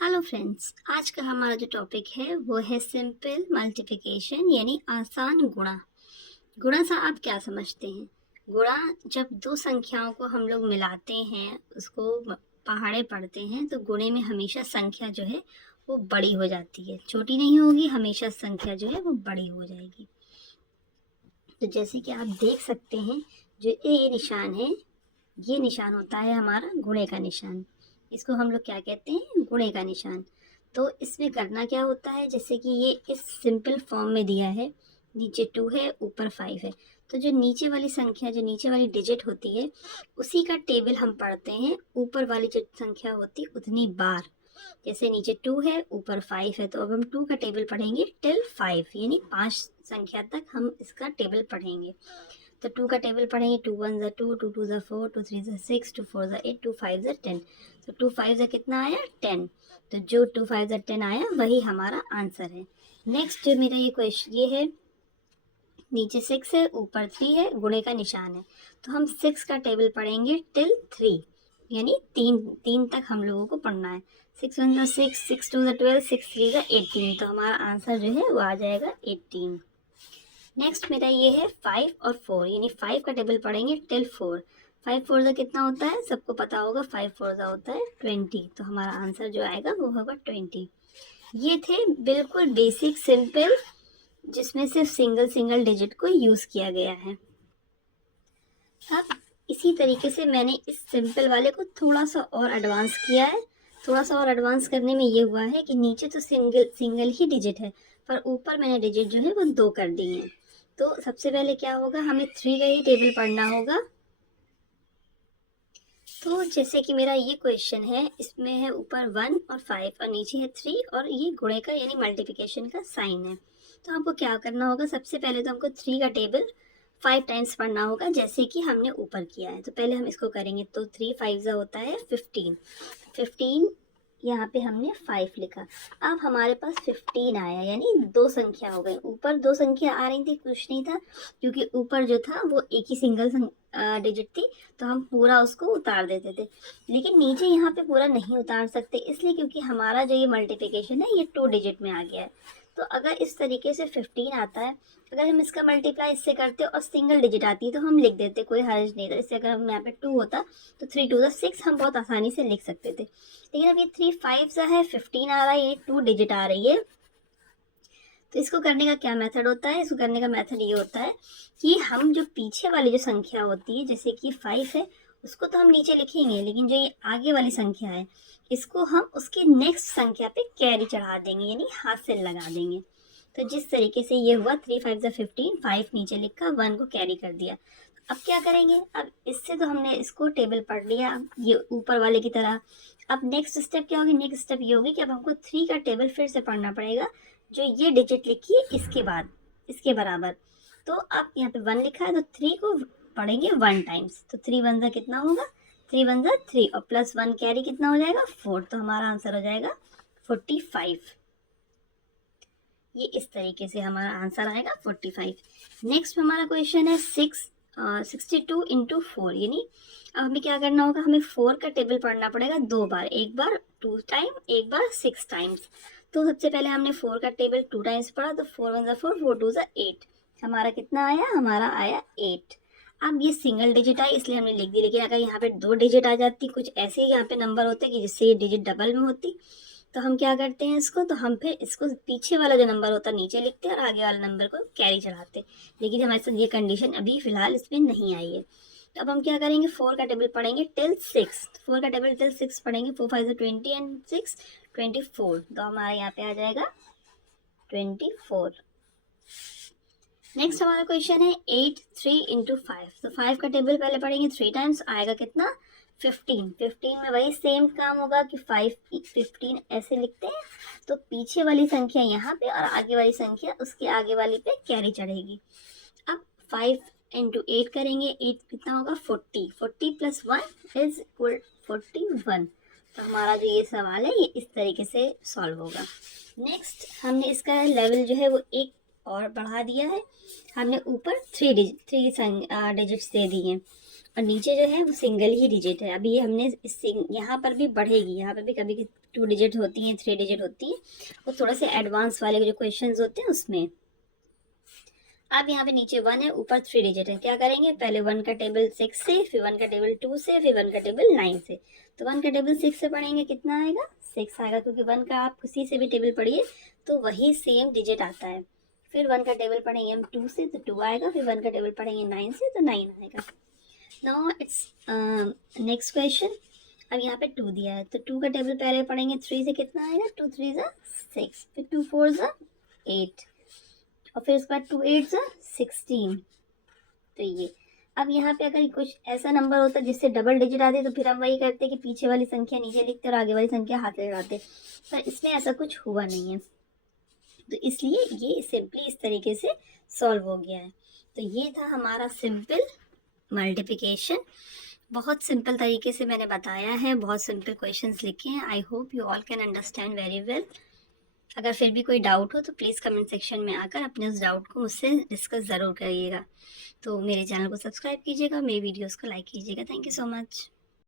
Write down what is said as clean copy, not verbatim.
Hello friends, आज का हमारा जो टॉपिक है वो है सिंपल मल्टीप्लिकेशन यानी आसान गुणा। गुणा से आप क्या समझते हैं? गुणा जब दो संख्याओं को हम लोग मिलाते हैं, उसको पहाड़े पढ़ते हैं, तो गुणे में हमेशा संख्या जो है वो बड़ी हो जाती है, छोटी नहीं होगी। हमेशा संख्या जो है वो बड़ी हो जाएगी। तो जैसे कि आप देख सकते हैं, जो ये निशान है, ये निशान होता है हमारा गुणे का निशान। इसको हम लोग क्या कहते हैं? गुणे का निशान। तो इसमें करना क्या होता है, जैसे कि ये इस सिंपल फॉर्म में दिया है, नीचे 2 है, ऊपर 5 है। तो जो नीचे वाली संख्या, जो नीचे वाली डिजिट होती है, उसी का टेबल हम पढ़ते हैं, ऊपर वाली जो संख्या होती है उतनी बार। जैसे नीचे 2 है, ऊपर 5 है, तो अब हम 2 का टेबल पढ़ेंगे टिल 5, यानी 5 संख्या तक हम इसका टेबल पढ़ेंगे। तो 2 का टेबल पढ़ेंगे, 2 1 ज़ा 2, 2 2 ज़ा 4, 2 3 ज़ा 6, 2 4 ज़ा 8, 2 5 ज़ा 10। तो 2 5 ज़ा कितना आया? 10। तो जो 2 5 ज़ा 10 आया वही हमारा आंसर है। नेक्स्ट जो मेरा ये क्वेश्चन ये है, नीचे 6 है, ऊपर 3 है, गुणे का निशान है। तो हम 6 का टेबल पढ़ेंगे टिल 3, यानी 3 तक हम लोगों को पढ़ना है। 6 1 ज़ा 6, 6 2 ज़ा 12, 6 3 ज़ा 18। तो हमारा आंसर जो है वो आ जाएगा 18। नेक्स्ट मेरा ये है 5 और 4, यानी 5 का टेबल पढ़ेंगे टिल 4। 5 4 ज़ा कितना होता है? सबको पता होगा, 5 4 ज़ा होता है 20। तो हमारा आंसर जो आएगा वो होगा 20। ये थे बिल्कुल बेसिक सिंपल, जिसमें सिर्फ सिंगल सिंगल डिजिट को यूज़ किया गया है। अब इसी तरीके से मैंने इस सिंपल वाले को थोड़ा सा और एडवांस किया है। थोड़ा सा और एडवांस करने में ये हुआ है कि नीचे तो सिंगल सिंगल ही डिजिट है, पर ऊपर मैंने डिजिट जो है वो 2 कर दिए हैं। तो सबसे पहले क्या होगा, हमें 3 का ही टेबल पढ़ना होगा। तो जैसे कि मेरा ये क्वेश्चन है, इसमें है ऊपर 1 और 5 और नीचे है 3, और ये गुणे का यानी मल्टीप्लिकेशन का साइन है। तो हमको क्या करना होगा, सबसे पहले तो हमको 3 का टेबल 5 टाइम्स पढ़ना होगा, जैसे कि हमने ऊपर किया है। तो पहले हम इसको करेंगे, तो 3 5 ज़ा होता है 15। 15 यहाँ पे हमने 5 लिखा। अब हमारे पास 15 आया, यानी 2 संख्या हो गई। ऊपर 2 संख्या आ रही थी, कुछ नहीं था, क्योंकि ऊपर जो था वो एक ही सिंगल डिजिट थी, तो हम पूरा उसको उतार देते थे। लेकिन नीचे यहाँ पे पूरा नहीं उतार सकते, इसलिए क्योंकि हमारा जो ये मल्टीप्लिकेशन है ये 2 डिजिट में आ गया है। तो अगर इस तरीके से 15 आता है, अगर हम इसका मल्टीप्लाई इससे करते और सिंगल डिजिट आती तो हम लिख देते, कोई हर्ज नहीं था। इससे अगर हम यहाँ पे 2 होता तो 3 2 6 हम बहुत आसानी से लिख सकते थे। लेकिन अब ये 3 5 सा है, 15 आ रहा है, ये 2 डिजिट आ रही है। तो इसको करने का क्या मेथड होता है? इसको करने का मेथड ये होता है कि हम जो पीछे वाली जो संख्या होती है, जैसे कि 5 है, उसको तो हम नीचे लिखेंगे, लेकिन जो ये आगे वाली संख्या है, इसको हम उसकी नेक्स्ट संख्या पे कैरी चढ़ा देंगे, यानी हाथ से लगा देंगे। तो जिस तरीके से ये हुआ, 3 5 ज़ा 15, 5 नीचे लिखा, 1 को कैरी कर दिया। अब क्या करेंगे, अब इससे तो हमने इसको टेबल पढ़ लिया, अब ये ऊपर वाले की तरह। अब नेक्स्ट स्टेप क्या होगी? नेक्स्ट स्टेप ये होगी कि अब हमको 3 का टेबल फिर से पढ़ना पड़ेगा, जो ये डिजिट लिखी है इसके बाद, इसके बराबर। तो अब यहाँ पे 1 लिखा है, तो 3 को पढ़ेंगे 1 टाइम्स। तो 3 1 ज़ा कितना होगा? 3 1 ज़ा 3, और प्लस 1 कैरी कितना हो जाएगा? 4। तो हमारा आंसर हो जाएगा 45। ये इस तरीके से हमारा आंसर आएगा 45। नेक्स्ट हमारा क्वेश्चन है 62 इंटू 4, यानी अब हमें क्या करना होगा, हमें 4 का टेबल पढ़ना पड़ेगा 2 बार, एक बार 2 टाइम, एक बार 6 टाइम्स। तो सबसे पहले हमने 4 का टेबल 2 टाइम्स पढ़ा, तो 4 1 ज़ा 4, 4 2 ज़ा 8। हमारा कितना आया? हमारा आया 8। अब ये सिंगल डिजिट आई इसलिए हमने लिख दी, लेकिन अगर यहाँ पे 2 डिजिट आ जाती, कुछ ऐसे ही यहाँ पे नंबर होते कि जिससे ये डिजिट डबल में होती, तो हम क्या करते हैं इसको, तो हम फिर इसको पीछे वाला जो नंबर होता है नीचे लिखते हैं और आगे वाला नंबर को कैरी चढ़ाते। लेकिन हमारे साथ ये कंडीशन अभी फिलहाल इसमें नहीं आई है। तो अब हम क्या करेंगे, 4 का टेबल पढ़ेंगे टिल 6। 4 का टेबल टिल 6 पढ़ेंगे, 4 5 ज़ा 20 एंड 6 24। तो हमारा यहाँ पे आ जाएगा 24। नेक्स्ट हमारा क्वेश्चन है 8 3 इंटू 5। तो 5 का टेबल पहले पढ़ेंगे 3 टाइम्स, आएगा कितना? 15। 15 में वही सेम काम होगा कि 5 15 ऐसे लिखते हैं, तो पीछे वाली संख्या यहाँ पे और आगे वाली संख्या उसके आगे वाली पे कैरी चढ़ेगी। अब 5 इंटू 8 करेंगे, 8 कितना होगा? 40। 40 प्लस 1 इज इक्वल 41। तो हमारा जो ये सवाल है ये इस तरीके से सॉल्व होगा। नेक्स्ट हमने इसका लेवल जो है वो एक और बढ़ा दिया है, हमने ऊपर 3 डिजिट्स दे दिए हैं। और नीचे जो है वो सिंगल ही डिजिट है। अभी ये हमने यहाँ पर भी बढ़ेगी, यहाँ पर भी कभी 2 डिजिट होती हैं, 3 डिजिट होती हैं, वो थोड़ा से एडवांस वाले जो क्वेश्चंस होते हैं उसमें। अब यहाँ पे नीचे 1 है, ऊपर 3 डिजिट है। क्या करेंगे, पहले 1 का टेबल 6 से, फिर 1 का टेबल 2 से, फिर 1 का टेबल 9 से। तो 1 का टेबल 6 से पढ़ेंगे, कितना आएगा, 6 आएगा, क्योंकि 1 का आप किसी से भी टेबल पढ़िए तो वही सेम डिजिट आता है। फिर 1 का टेबल पढ़ेंगे हम 2 से तो 2 आएगा, फिर 1 का टेबल पढ़ेंगे 9 से तो 9 आएगा। Now it's next question. अब यहाँ पे 2 दिया है, तो 2 का टेबल पहले पढ़ेंगे 3 से, कितना आएगा, 2 3 ज़ा 6, फिर 2 4 ज़ा 8, और फिर उसके बाद 2 8 ज़ा 16। तो ये अब यहाँ पे अगर कुछ ऐसा नंबर होता जिससे डबल डिजिट आते तो फिर हम वही करते कि पीछे वाली संख्या नीचे लिखते और आगे वाली संख्या हाथ लगाते, पर इसमें ऐसा कुछ हुआ नहीं है, तो इसलिए ये सिंपली इस तरीके से सॉल्व हो गया है। तो ये था हमारा सिंपल मल्टीप्लिकेशन। बहुत सिंपल तरीके से मैंने बताया है, बहुत सिंपल क्वेश्चंस लिखे हैं। I hope you all can understand very well. अगर फिर भी कोई डाउट हो तो प्लीज़ कमेंट सेक्शन में आकर अपने उस डाउट को मुझसे डिस्कस ज़रूर करिएगा। तो मेरे चैनल को सब्सक्राइब कीजिएगा, मेरी वीडियोस को लाइक कीजिएगा। Thank you so much.